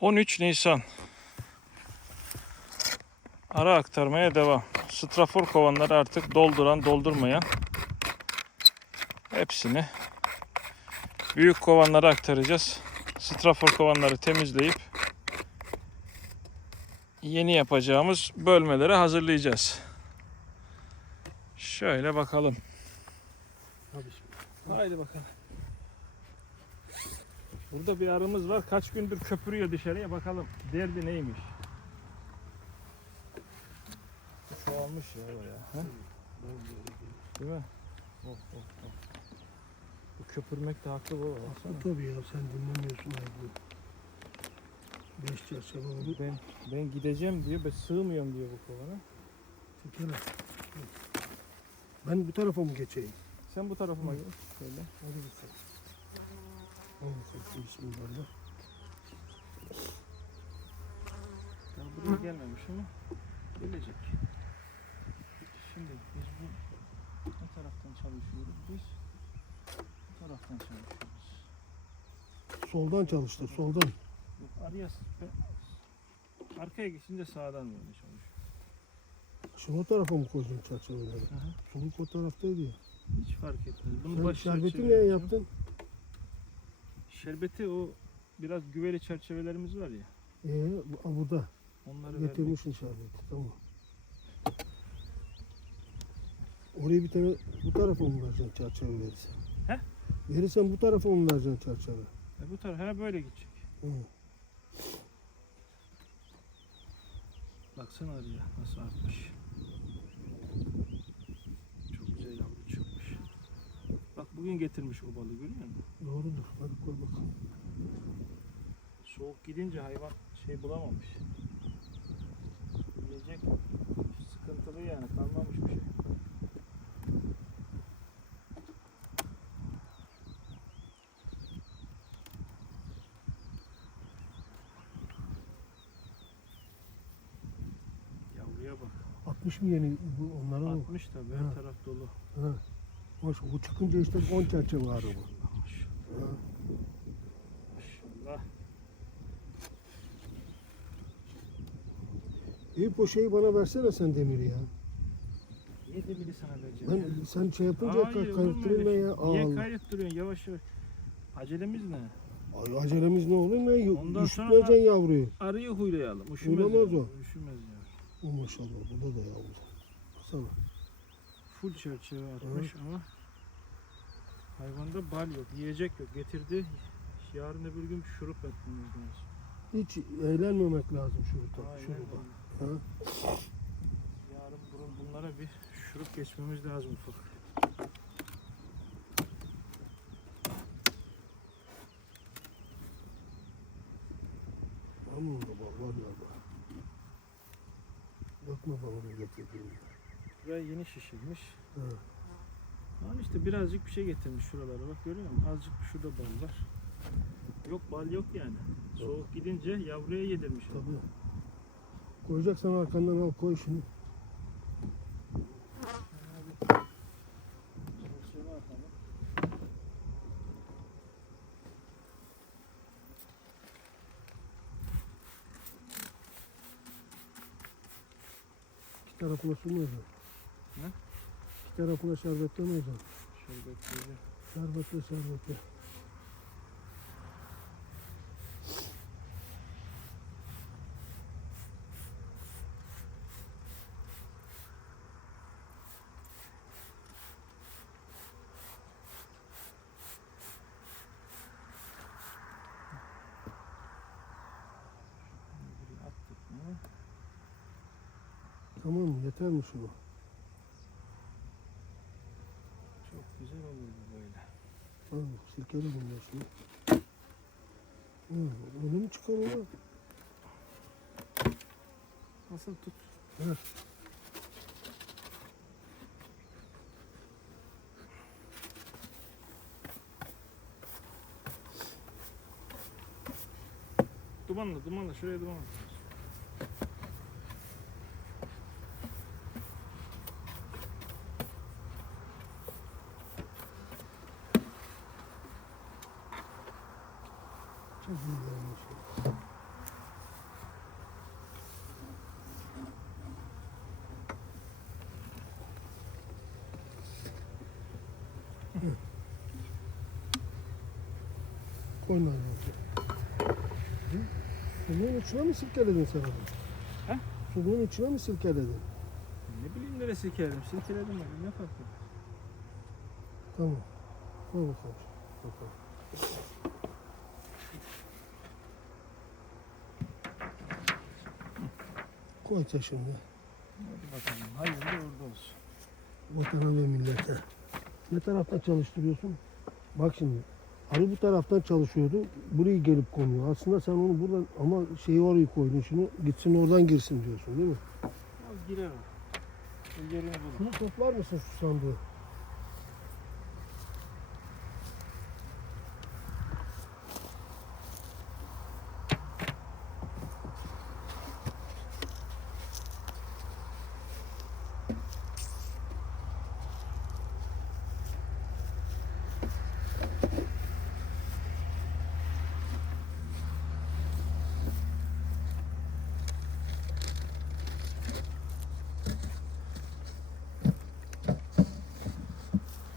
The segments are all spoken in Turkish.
13 Nisan. Ara aktarmaya devam. Strafor kovanları artık dolduran, doldurmayan hepsini büyük kovanlara aktaracağız. Strafor kovanları temizleyip yeni yapacağımız bölmeleri hazırlayacağız. Şöyle bakalım. Haydi bakalım. Burada bir arımız var. Kaç gündür köpürüyor dışarıya. Bakalım derdi neymiş. Çoğalmış ya bayağı. He? Değil mi? Oh, oh, oh. Bu köpürmek de haklı bu. Baksana tabii ya sen dinlemiyorsun abi. Beş çerçeve oldu. Ben ben gideceğim diyor. Ben sığmıyorum diyor bu kovana. Çekene. Ben bu tarafa mı geçeyim? Sen bu tarafıma gel. Şöyle. Hadi Bismillah. Ya buraya gelmemiş ama gelecek. Şimdi biz bu ne taraftan çalışıyoruz? Biz bu taraftan çalışıyoruz. Soldan çalıştır, soldan. Yok araya arkaya geçince sağdan böyle çalışıyor. Şimdi o tarafa mı koydun çerçeveleri? Soluk o taraftaydı ya. Hiç fark etmez. Bunu Sen şerbeti yapacağım. yaptın? Şerbeti o biraz güveli çerçevelerimiz var ya. Ee, bu- burada. Onları vermek. Getirmişsin şerbeti. Tamam. Oraya bir tane bu tarafa mı vereceksin çerçeve verirsen? He? Verirsen bu tarafa mı vereceksin çerçeve? E bu taraf ha böyle gidecek. Hı. Baksana araya nasıl artmış. Çok güzel yavru çıkmış. Bak bugün getirmiş o balığı görüyor musun? Doğrudur. Hadi koy bakalım. Soğuk gidince hayvan şey bulamamış. Yiyecek sıkıntılı yani kalmamış bir şey. Yavruya bak. 60 mı yeni bu onlara mı? 60 tabii her taraf dolu. Ha. Hoş, bu çıkınca işte 10 çerçeve var bu. Maşallah. İyi bu şeyi bana versene sen demiri ya. Niye demiri sana vereceğim? Ben sen şey yapınca Hayır, ka- olur mu kayıttırayım ben öyle ya. şey? Niye Allah. kayıttırıyorsun yavaş yavaş? Acelemiz ne? Ay, acelemiz ne olur mu? Ondan Üşütmeyeceksin yavruyu. Arıyı huylayalım. Üşümez Huylamaz ya. o. Üşümez ya. O maşallah burada da yavru. Baksana. Full çerçeve atmış ama hayvanda bal yok. Yiyecek yok. Getirdi. Yarın öbür gün şurup etmemiz lazım. Hiç eğlenmemek lazım şurada. Aynen öyle. Ha? Yarın bunun- bunlara bir şurup geçmemiz lazım ufak. Aman da bal var ya bak. Bakma bana getirdiğim. Buraya yeni şişirmiş. Ha. Ama işte birazcık bir şey getirmiş şuralara bak görüyor musun? Azıcık şurada bal var. Yok bal yok yani. Soğuk gidince yavruya yedirmiş. onu. Tabii. Koyacaksan arkandan al koy şunu. İki tarafına? Ne? İki tarafına şerbetle mi yazacaksın? Şöyle bekleyelim. Şerbetle şerbetle. Tamam? Yeter mi şunu? Çok güzel olur bu böyle. Bak silkele bunlar şunu. Hı, öyle mi çıkarıyor? Nasıl tut? Evet. Dumanla dumanla şuraya dumanla. Koyma yani. Çubuğun uçuna mı silkeledin sen onu? He? Çubuğun uçuna mı silkeledin? Ne bileyim nereye silkeledim? Silkeledim yani ne fark eder? Tamam. Koy bakalım. Bakalım. Koy taşını. Hadi bakalım. Hayırlı uğurlu olsun. Vatana ve millete. Ne taraftan çalıştırıyorsun? Bak şimdi. Arı bu taraftan çalışıyordu. Buraya gelip konuyor. Aslında sen onu buradan ama şeyi oraya koydun şunu. Gitsin oradan girsin diyorsun değil mi? Az girer o. O Yerini bulur. Şunu toplar mısın şu sandığı?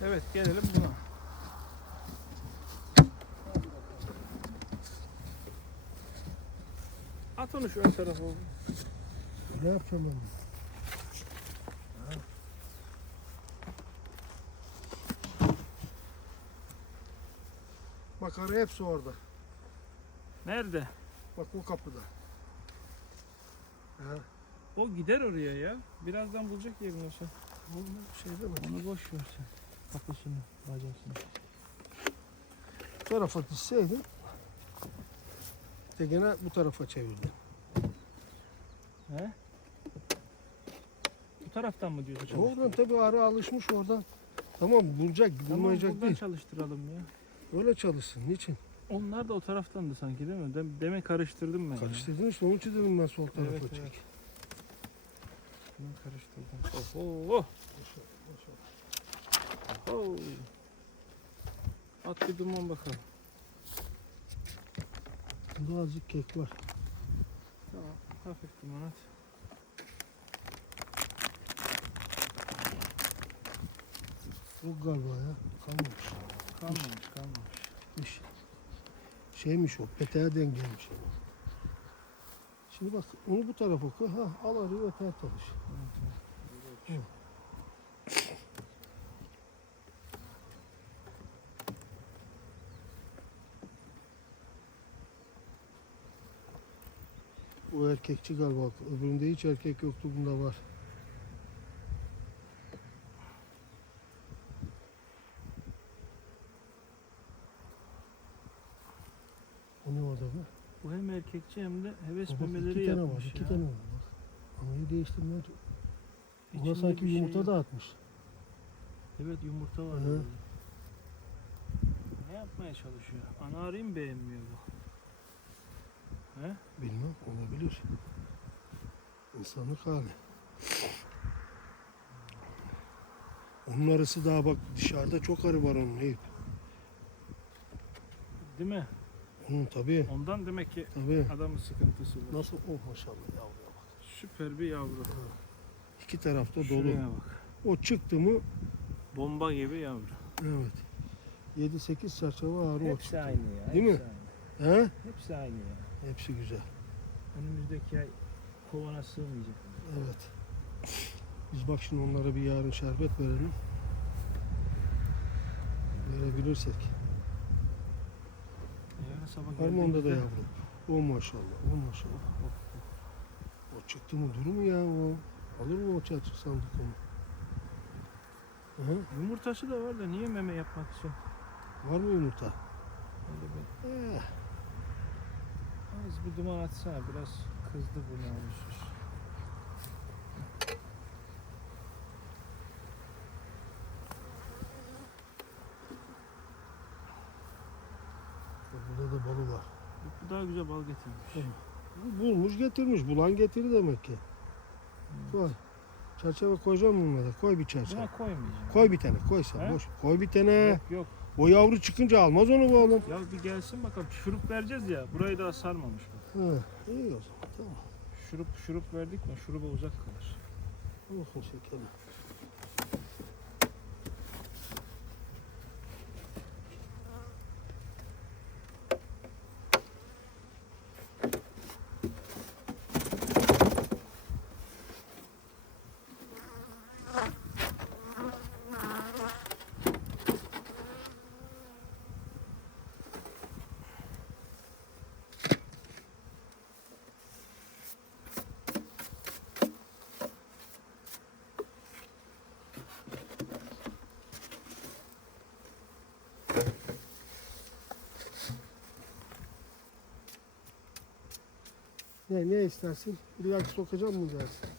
Evet gelelim buna. At onu şu ön tarafa. Ne yapacağım ben? arı hepsi orada. Nerede? Bak o kapıda. Ha, O gider oraya ya. Birazdan bulacak yerini o sen. oğlum şey. Onu boş ver sen. Kafasını, bacasını. Bu tarafa gitseydin de gene bu tarafa çevirdin. He? Bu taraftan mı diyorsun? Oradan tabii arı alışmış oradan. Tamam bulacak, Tamam bulmayacak buradan değil. çalıştıralım ya. Öyle çalışsın. Niçin? Onlar da o taraftandı sanki değil mi? Dem- Demek karıştırdım ben. Karıştırdın işte onun için dedim ben sol tarafa Evet, çek. evet. Ben karıştırdım. Oho. Oho. At bir duman bakalım. Bunda azıcık kek var. Tamam. Hafif duman at. Yok galiba ya. Kalmamış. Kalmamış kalmamış. Gitmiş. Şeymiş o. Peteğe denk gelmiş. Şimdi bak onu bu tarafa koy. Ha, al arıyı öter çalış. Evet, evet. O erkekçi galiba. Öbüründe hiç erkek yoktu. Bunda var. O ne orada be? Bu hem erkekçi hem de heves Bak, memeleri iki tane var. yapmış iki ya. tane var. Bak. Amayı değiştirmeye Buna İçinde sanki bir şey yumurta yok. da atmış. Evet yumurta var. Hı. Ne yapmaya çalışıyor? Ana arıyı mı beğenmiyor bu? He? Bilmem olabilir. İnsanlık hali. Onun arısı daha bak dışarıda çok arı var onun Eyüp. Değil mi? Onun tabii Ondan demek ki tabii. adamın sıkıntısı var. Nasıl oh maşallah yavruya bak. Süper bir yavru. İki tarafta dolu. Şuraya bak. O çıktı mı Bomba gibi yavru. evet. 7-8 çerçeve ağrı o Hepsi çıktı. aynı ya. Değil hepsi mi? Aynı. He? Hepsi aynı ya. Hepsi güzel. Önümüzdeki ay kovana sığmayacak. Evet. Biz bak şimdi onlara bir yarın şerbet verelim. Verebilirsek. Yarın sabah Var mı onda da geldiğimizde- yavru? O maşallah, o maşallah. O çıktı mı durur mu ya o? Alır mı o çatır sandık onu? Hı? Yumurtası da var da niye meme yapmak için? Var mı yumurta? Öyle bir Eh, az bir duman atsana biraz kızdı bu namussuz. burada da balı var. Bu daha güzel bal getirmiş. Bu Bulmuş getirmiş. Bulan getiri demek ki. Koy. Çerçeve koyacağım bunlara? Koy bir çerçeve. Buna koymayacağım. Koy bir tane. Koy sen. He? Boş. Koy bir tane. Yok yok. O yavru çıkınca almaz onu bu oğlum. Ya bir gelsin bakalım. Şurup vereceğiz ya. Burayı daha sarmamış bak. Ha, iyi o zaman. Tamam. Şurup şurup verdik mi şuruba uzak kalır. Bakın şekerim. Ne, ne istersin? İlla ki sokacağım mı dersin?